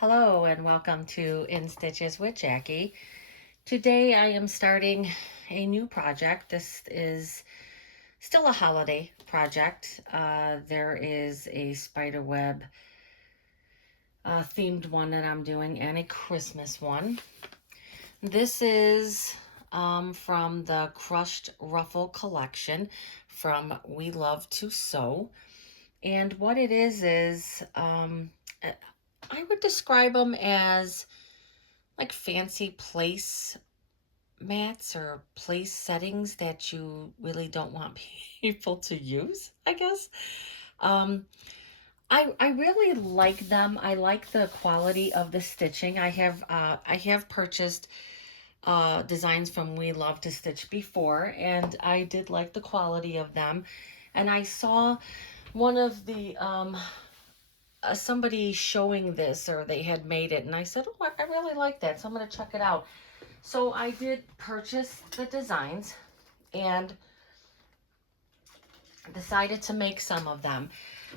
Hello and welcome to In Stitches with Jackie. Today I am starting a new project. This is still a holiday project. There is a spider web themed one that I'm doing and a Christmas one. This is from the Crushed Ruffle Collection from We Love to Sew. And what it is I would describe them as like fancy place mats or place settings that you really don't want people to use, I guess. Um, I really like them. I like the quality of the stitching. I have purchased designs from We Love to Stitch before, and I did like the quality of them. And I saw one of the somebody showing this, or they had made it, and I said, oh, I really like that, so I'm going to check it out. So I did purchase the designs and decided to make some of them.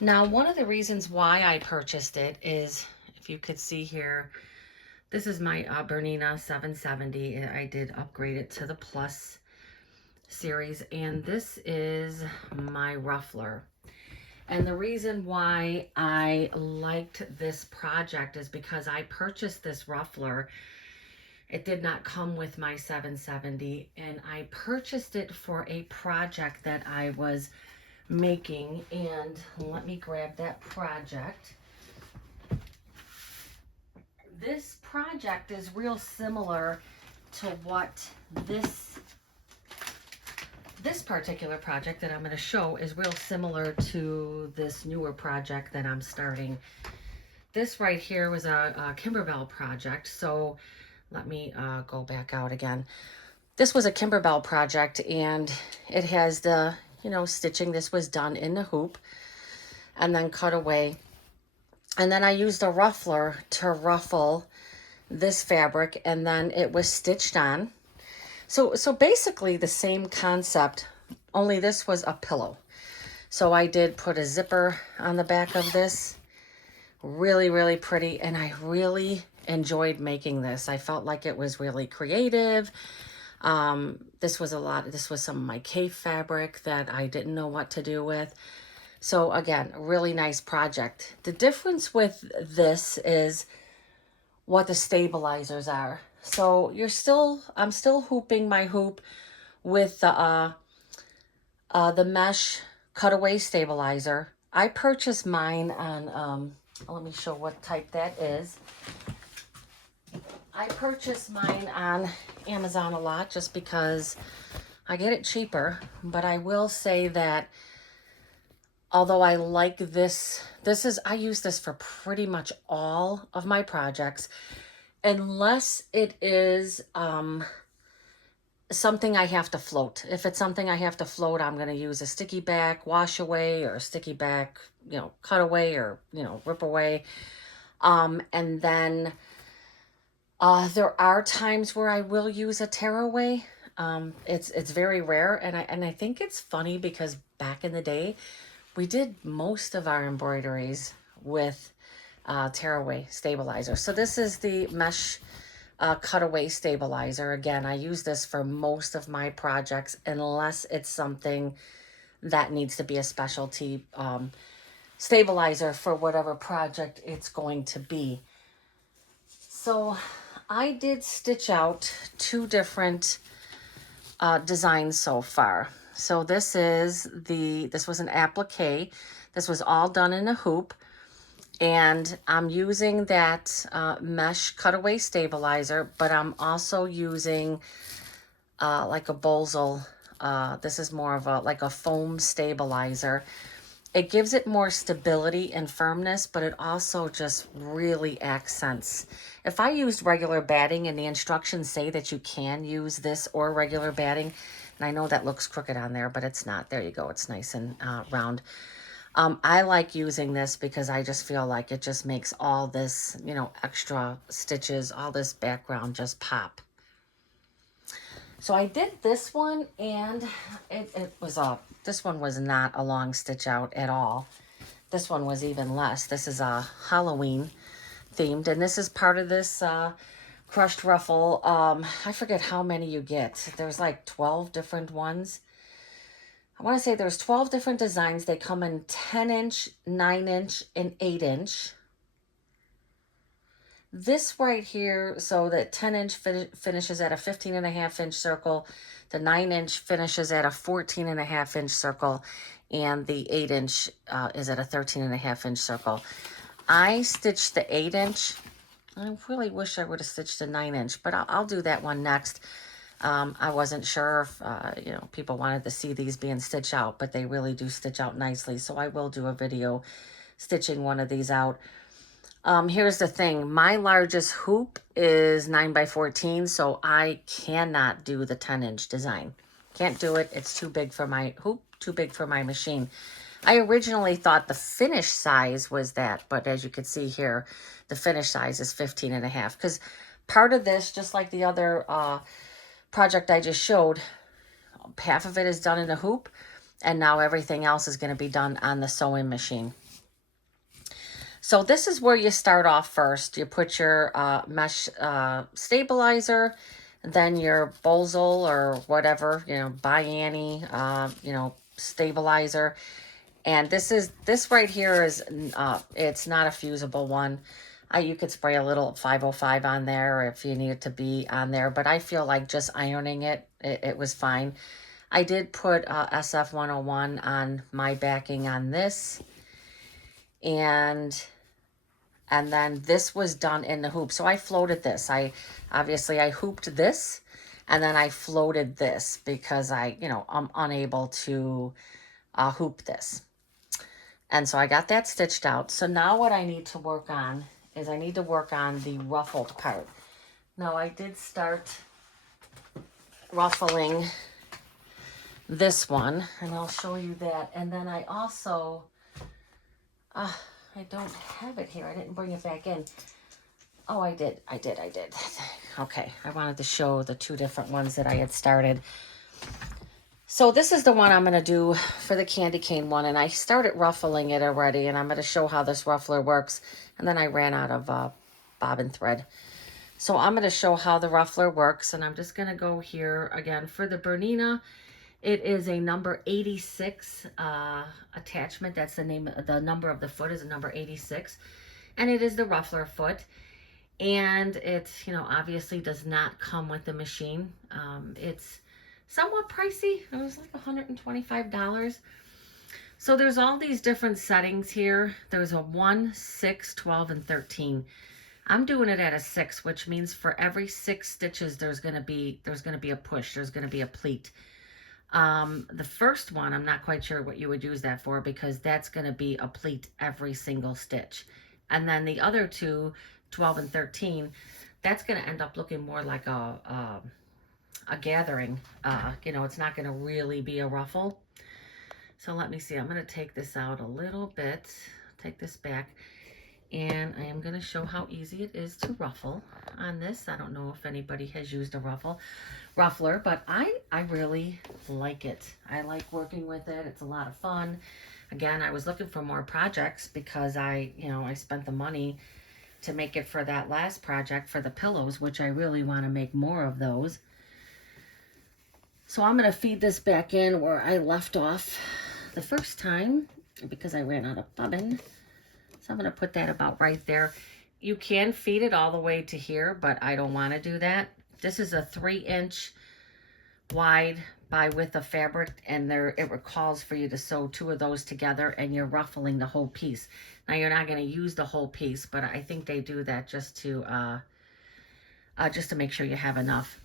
Now, one of the reasons why I purchased it is, if you could see here, this is my Bernina 770. I did upgrade it to the Plus series, and this is my ruffler. And the reason why I liked this project is because I purchased this ruffler. It did not come with my 770, and I purchased it for a project that I was making. And let me grab that project. This project is real similar to what this particular project that I'm going to show is real similar to this newer project that I'm starting. This right here was a Kimberbell project. So let me go back out again. This was a Kimberbell project, and it has the, stitching. This was done in the hoop and then cut away. And then I used a ruffler to ruffle this fabric, and then it was stitched on. So basically the same concept, only this was a pillow. So I did put a zipper on the back of this. Really, really pretty, and I really enjoyed making this. I felt like it was really creative. This was some of my cave fabric that I didn't know what to do with. So again, a really nice project. The difference with this is what the stabilizers are. So I'm still hooping my hoop with the mesh cutaway stabilizer. I purchased mine on, let me show what type that is. I purchased mine on Amazon a lot just because I get it cheaper. But I will say that although I like this, I use this for pretty much all of my projects, unless it is something I have to float. If it's something I have to float, I'm going to use a sticky back wash away or a sticky back, cut away or, rip away. And then there are times where I will use a tear away. It's very rare, and I think it's funny because back in the day, we did most of our embroideries with tearaway stabilizer. So this is the mesh cutaway stabilizer. Again, I use this for most of my projects unless it's something that needs to be a specialty stabilizer for whatever project it's going to be. So I did stitch out two different designs so far. So this was an applique. This was all done in a hoop. And I'm using that mesh cutaway stabilizer, but I'm also using like a Bosel. This is more of like a foam stabilizer. It gives it more stability and firmness, but it also just really accents. If I used regular batting, and the instructions say that you can use this or regular batting, and I know that looks crooked on there, but it's not. There you go. It's nice and round. I like using this because I just feel like it just makes all this, extra stitches, all this background just pop. So I did this one, and this one was not a long stitch out at all. This one was even less. This is a Halloween themed, and this is part of this crushed ruffle. I forget how many you get. There's like 12 different ones. I want to say there's 12 different designs. They come in 10-inch, 9-inch, and 8-inch. This right here, so that 10-inch finishes at a 15.5-inch circle. The 9-inch finishes at a 14.5-inch circle. And the 8-inch is at a 13.5-inch circle. I stitched the 8-inch. I really wish I would have stitched the 9-inch, but I'll do that one next. I wasn't sure if, you know, people wanted to see these being stitched out, but they really do stitch out nicely. So I will do a video stitching one of these out. Here's the thing. My largest hoop is 9x14, so I cannot do the 10-inch design. Can't do it. It's too big for my hoop, too big for my machine. I originally thought the finish size was that, but as you can see here, the finish size is 15.5. Because part of this, just like the other project I just showed, half of it is done in a hoop, and now everything else is going to be done on the sewing machine. So this is where you start off first. You put your mesh stabilizer, then your Bozel or whatever, you know, Bianni, you know, stabilizer. And this right here is, it's not a fusible one. You could spray a little 505 on there if you need it to be on there, but I feel like just ironing it was fine. I did put SF 101 on my backing on this, and then this was done in the hoop. So I floated this. Obviously I hooped this, and then I floated this because you know, I'm unable to hoop this. And so I got that stitched out. So now what I need to work on is I need to work on the ruffled part. Now I did start ruffling this one, and I'll show you that. And then I also, I don't have it here. I didn't bring it back in. Oh, I did. Okay, I wanted to show the two different ones that I had started. So this is the one I'm going to do for the candy cane one, and I started ruffling it already, and I'm going to show how this ruffler works. And then I ran out of bobbin thread. So I'm going to show how the ruffler works, and I'm just going to go here again for the Bernina. It is a number 86 attachment. That's the name. The number of the foot is a number 86, and it is the ruffler foot. And it's, you know, obviously does not come with the machine. It's somewhat pricey. It was like $125. So there's all these different settings here. There's a 1, 6, 12, and 13. I'm doing it at a 6, which means for every 6 stitches there's gonna be a push, there's gonna be a pleat. The first one, I'm not quite sure what you would use that for, because that's gonna be a pleat every single stitch. And then the other two, 12 and 13, that's gonna end up looking more like a gathering. You know, it's not going to really be a ruffle. So let me see. I'm going to take this out a little bit, take this back, and I am going to show how easy it is to ruffle on this. I don't know if anybody has used a ruffler, but I really like it. I like working with it. It's a lot of fun. Again, I was looking for more projects because I spent the money to make it for that last project for the pillows, which I really want to make more of those. So I'm going to feed this back in where I left off the first time because I ran out of bobbin. So I'm going to put that about right there. You can feed it all the way to here, but I don't want to do that. This is a 3-inch wide by width of fabric, and it calls for you to sew 2 of those together, and you're ruffling the whole piece. Now you're not going to use the whole piece, but I think they do that just to make sure you have enough.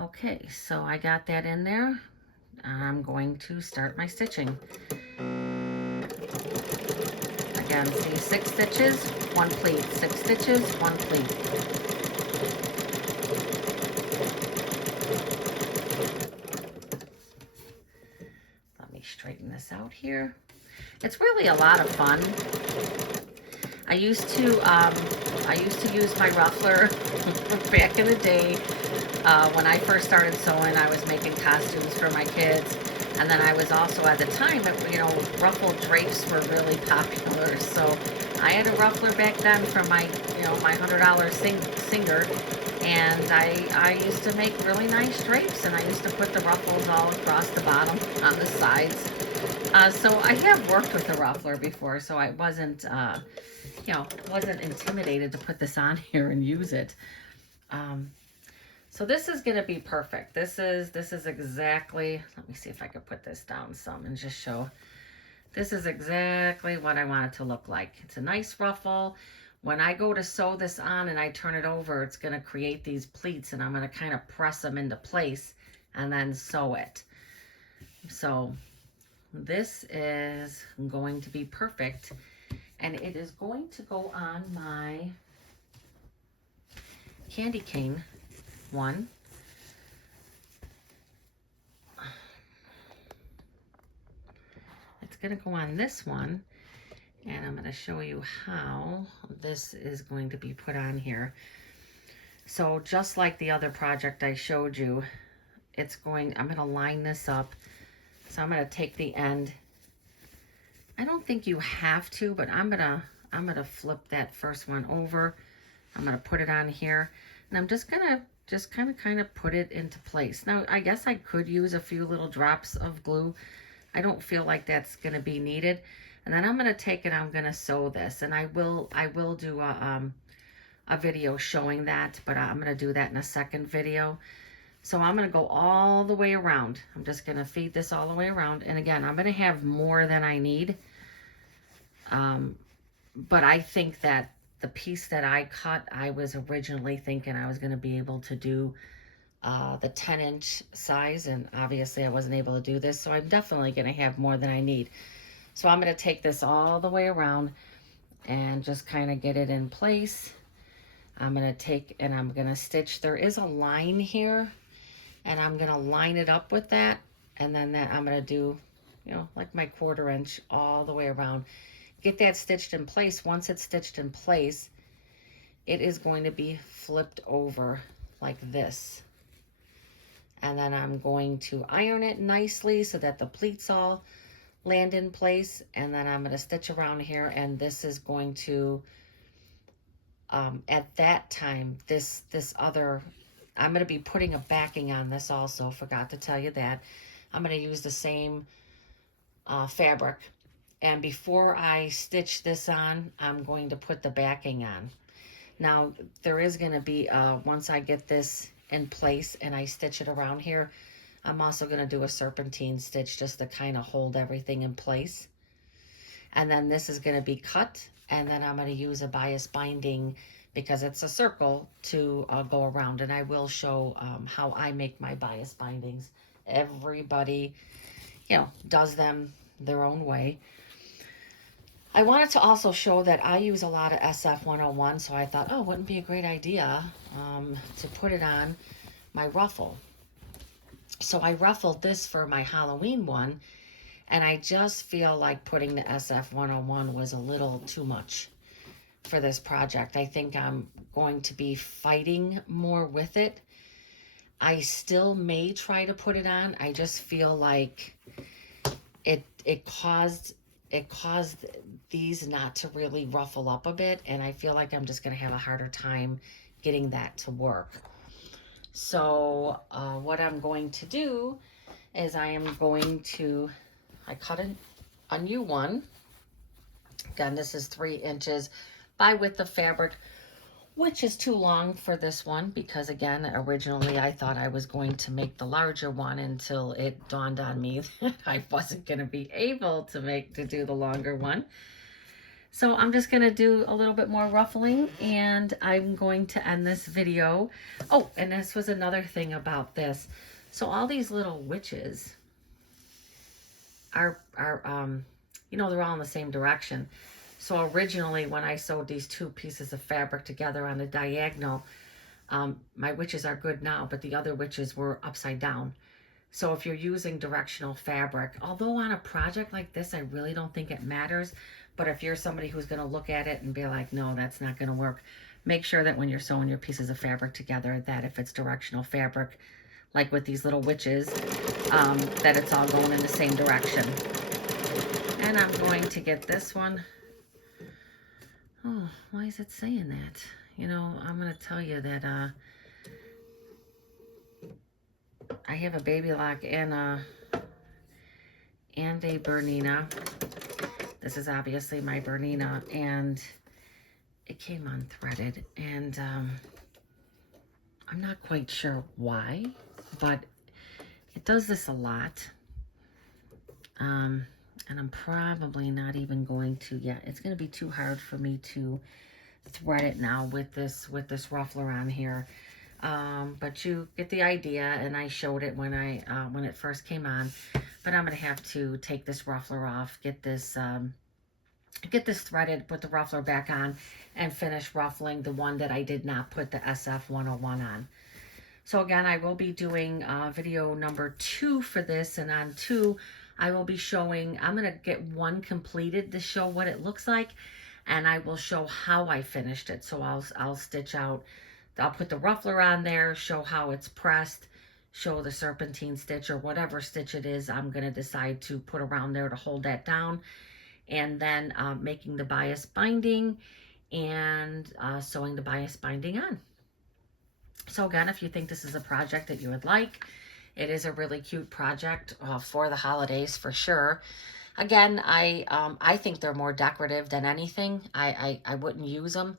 Okay, so I got that in there. I'm going to start my stitching. Again, see, 6 stitches, 1 pleat, 6 stitches, 1 pleat. Let me straighten this out here. It's really a lot of fun. I used to use my ruffler back in the day. When I first started sewing, I was making costumes for my kids. And then I was also at the time, you know, ruffle drapes were really popular. So I had a ruffler back then for my, you know, my $100 singer. And I used to make really nice drapes, and I used to put the ruffles all across the bottom on the sides. So I have worked with a ruffler before, so I wasn't, you know, wasn't intimidated to put this on here and use it. Um, so this is gonna be perfect. This is exactly, let me see if I could put this down some and just show. This is exactly what I want it to look like. It's a nice ruffle. When I go to sew this on and I turn it over, it's gonna create these pleats, and I'm gonna kind of press them into place and then sew it. So this is going to be perfect, and it is going to go on my candy cane one. It's going to go on this one, and I'm going to show you how this is going to be put on here. So just like the other project I showed you, it's going, I'm going to line this up. So I'm going to take the end. I don't think you have to, but I'm going to flip that first one over. I'm going to put it on here, and I'm just going to kind of put it into place. Now, I guess I could use a few little drops of glue. I don't feel like that's going to be needed. And then I'm going to take it, I'm going to sew this, and I will do a video showing that, but I'm going to do that in a second video. So I'm going to go all the way around. I'm just going to feed this all the way around. And again, I'm going to have more than I need. But I think that the piece that I cut, I was originally thinking I was going to be able to do the 10-inch size, and obviously I wasn't able to do this, so I'm definitely going to have more than I need. So I'm going to take this all the way around and just kind of get it in place. I'm going to take and I'm going to stitch. There is a line here, and I'm going to line it up with that, and then that I'm going to do, you know, like my 1/4 inch all the way around. Get that stitched in place. Once it's stitched in place, it is going to be flipped over like this. And then I'm going to iron it nicely so that the pleats all land in place. And then I'm going to stitch around here, and this is going to, at that time, this other, I'm going to be putting a backing on this also. Forgot to tell you that. I'm going to use the same fabric. And before I stitch this on, I'm going to put the backing on. Now, there is going to be, once I get this in place and I stitch it around here, I'm also going to do a serpentine stitch just to kind of hold everything in place. And then this is going to be cut, and then I'm going to use a bias binding because it's a circle to go around. And I will show how I make my bias bindings. Everybody, you know, does them their own way. I wanted to also show that I use a lot of SF 101, so I thought, oh, wouldn't be a great idea to put it on my ruffle. So I ruffled this for my Halloween one, and I just feel like putting the SF 101 was a little too much for this project. I think I'm going to be fighting more with it. I still may try to put it on. I just feel like it caused these not to really ruffle up a bit, and I feel like I'm just going to have a harder time getting that to work. So what I'm going to do is I cut a new one. Again, this is 3 inches by width of fabric, which is too long for this one because, again, originally I thought I was going to make the larger one until it dawned on me that I wasn't going to be able to do the longer one. So I'm just going to do a little bit more ruffling, and I'm going to end this video. Oh, and this was another thing about this. So all these little witches are you know, they're all in the same direction. So originally when I sewed these 2 pieces of fabric together on the diagonal, my witches are good now, but the other witches were upside down. So if you're using directional fabric, although on a project like this, I really don't think it matters, but if you're somebody who's going to look at it and be like, no, that's not going to work, make sure that when you're sewing your pieces of fabric together, that if it's directional fabric, like with these little witches, that it's all going in the same direction. And I'm going to get this one. Oh, why is it saying that? You know, I'm going to tell you that I have a baby lock and a Bernina. This is obviously my Bernina, and it came unthreaded, and I'm not quite sure why, but it does this a lot. And I'm probably not even going to, yeah, it's going to be too hard for me to thread it now with this ruffler on here. But you get the idea, and I showed it when it first came on. But I'm going to have to take this ruffler off, get this threaded, put the ruffler back on, and finish ruffling the one that I did not put the SF101 on. So again, I will be doing video number 2 for this, and on 2, I will be showing, I'm going to get one completed to show what it looks like, and I will show how I finished it. So I'll stitch out, I'll put the ruffler on there, show how it's pressed, show the serpentine stitch or whatever stitch it is I'm going to decide to put around there to hold that down, and then making the bias binding and sewing the bias binding on. So again, if you think this is a project that you would like, it is a really cute project for the holidays for sure. Again, I think they're more decorative than anything. I wouldn't use them.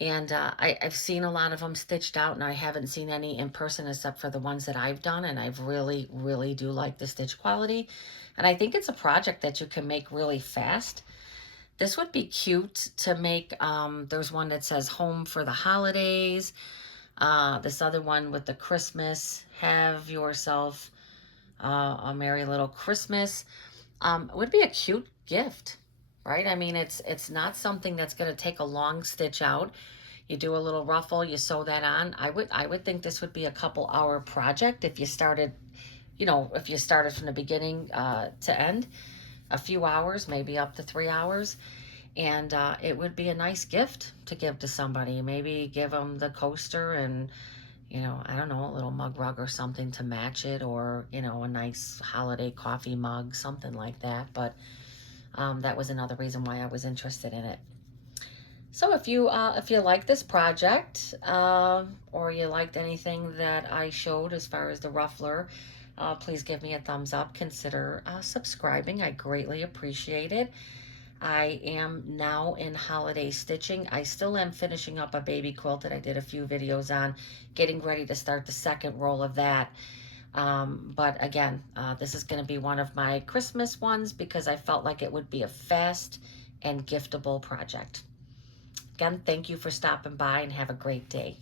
And I've seen a lot of them stitched out, and I haven't seen any in person except for the ones that I've done, and I've really, really do like the stitch quality. And I think it's a project that you can make really fast. This would be cute to make. There's one that says home for the holidays. This other one with the Christmas, have yourself a merry little Christmas. It would be a cute gift, right? I mean, it's not something that's going to take a long stitch out. You do a little ruffle, you sew that on. I would think this would be a couple hour project if you started, you know, if you started from the beginning to end, a few hours, maybe up to 3 hours. And it would be a nice gift to give to somebody. Maybe give them the coaster and, you know, I don't know, a little mug rug or something to match it, or, you know, a nice holiday coffee mug, something like that. But that was another reason why I was interested in it. So if you like this project, or you liked anything that I showed as far as the ruffler, please give me a thumbs up. Consider subscribing. I greatly appreciate it. I am now in holiday stitching. I still am finishing up a baby quilt that I did a few videos on, getting ready to start the second roll of that. But again, this is going to be one of my Christmas ones because I felt like it would be a fast and giftable project. Again, thank you for stopping by, and have a great day.